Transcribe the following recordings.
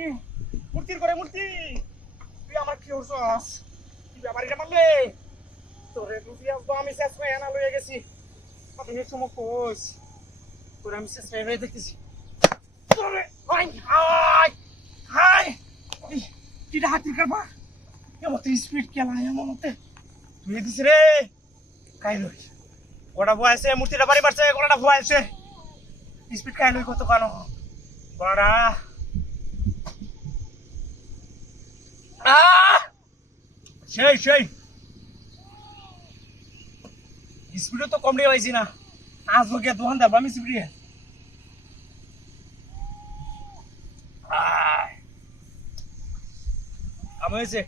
নি মূর্তির করে মূর্তি তুই আমার কি হরছস কি ব্যাপারীটা মারলে তোরে বুঝি আসবো আমি শেষ হয়ে আনা লয়ে গেছি আপনি এই সময় কোস তোরে আমি শেষ হয়ে দেখতেছি তোরে হাই হাই হাই কিটা হাতির কারবা এমন স্পিড খেলা এমনতে তুই দিস রে কাই লই গোটা ভুয়াইছে মূর্তিটা বাড়ি পারছে গোটা ভুয়াইছে স্পিড কাই লই কত কানো বড়া সেই সেই স্পিডও তো কম দিয়ে পাইছি না আজ লোকে দোকান দেবো আমি স্পিড আমি হয়েছে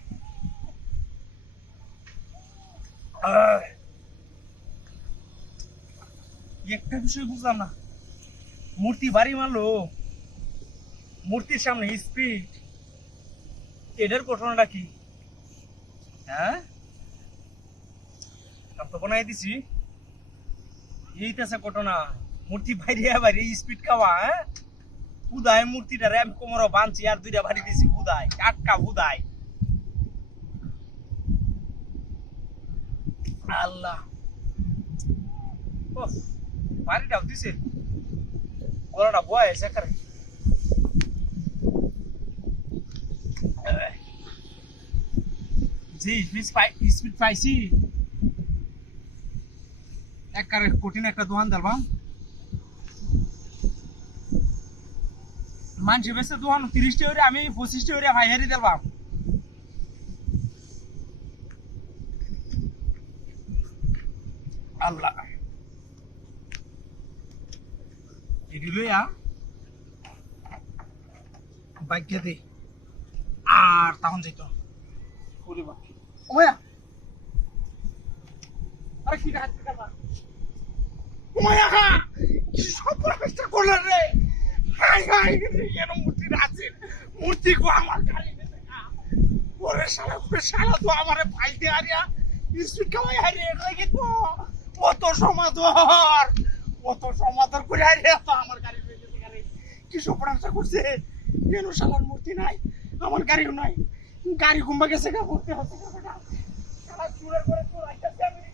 একটা বিষয় বুঝলাম না মূর্তি বাড়ি মারলো মূর্তির সামনে স্পিড এটার ঘটনাটা কি হ্যাঁ তো বানাই দিছি এইটাছে ঘটনা মূর্তি বাইরে বাইরে স্পিড খাওয়া হ্যাঁ উদায় মূর্তিটারে আমি কোমরও বাঁধছি আর দুইটা বাড়ি দিছি উদায় টাটকা উদায় আল্লাহ বাড়িটাও দিছে ওরা বয়স একারে জি স্পিড পাইছি একারে কঠিন একটা দোকান দিলাম মানুষ বেশি দোকান 30 টাকা আমি 25 টাকা ভাই হারি দিলাম আল্লাহ এটি লইয়া বাইক দে আর তখন যাইতো ওয়া আরে কি রাত কাটা ওয়া কি সব চেষ্টা করলেন রে হাই হাই এর মূর্তি আছে মূর্তি কো আমার গাড়ি নিতে না ওরে শালা তো আমারে পাইতে আরিয়া স্পিড কামাই হারিয়ে লাগি তো কত সমাদর করে হারিয়ে তো আমার গাড়ি নিতে গাড়ি কি সব চেষ্টা করছে কেন শালার মূর্তি নাই আমার গাড়িও নাই গাড়ি ঘুমবা গেছে গা পড়তে হচ্ছে শালা চুরের করে চোর আইতাছে আমি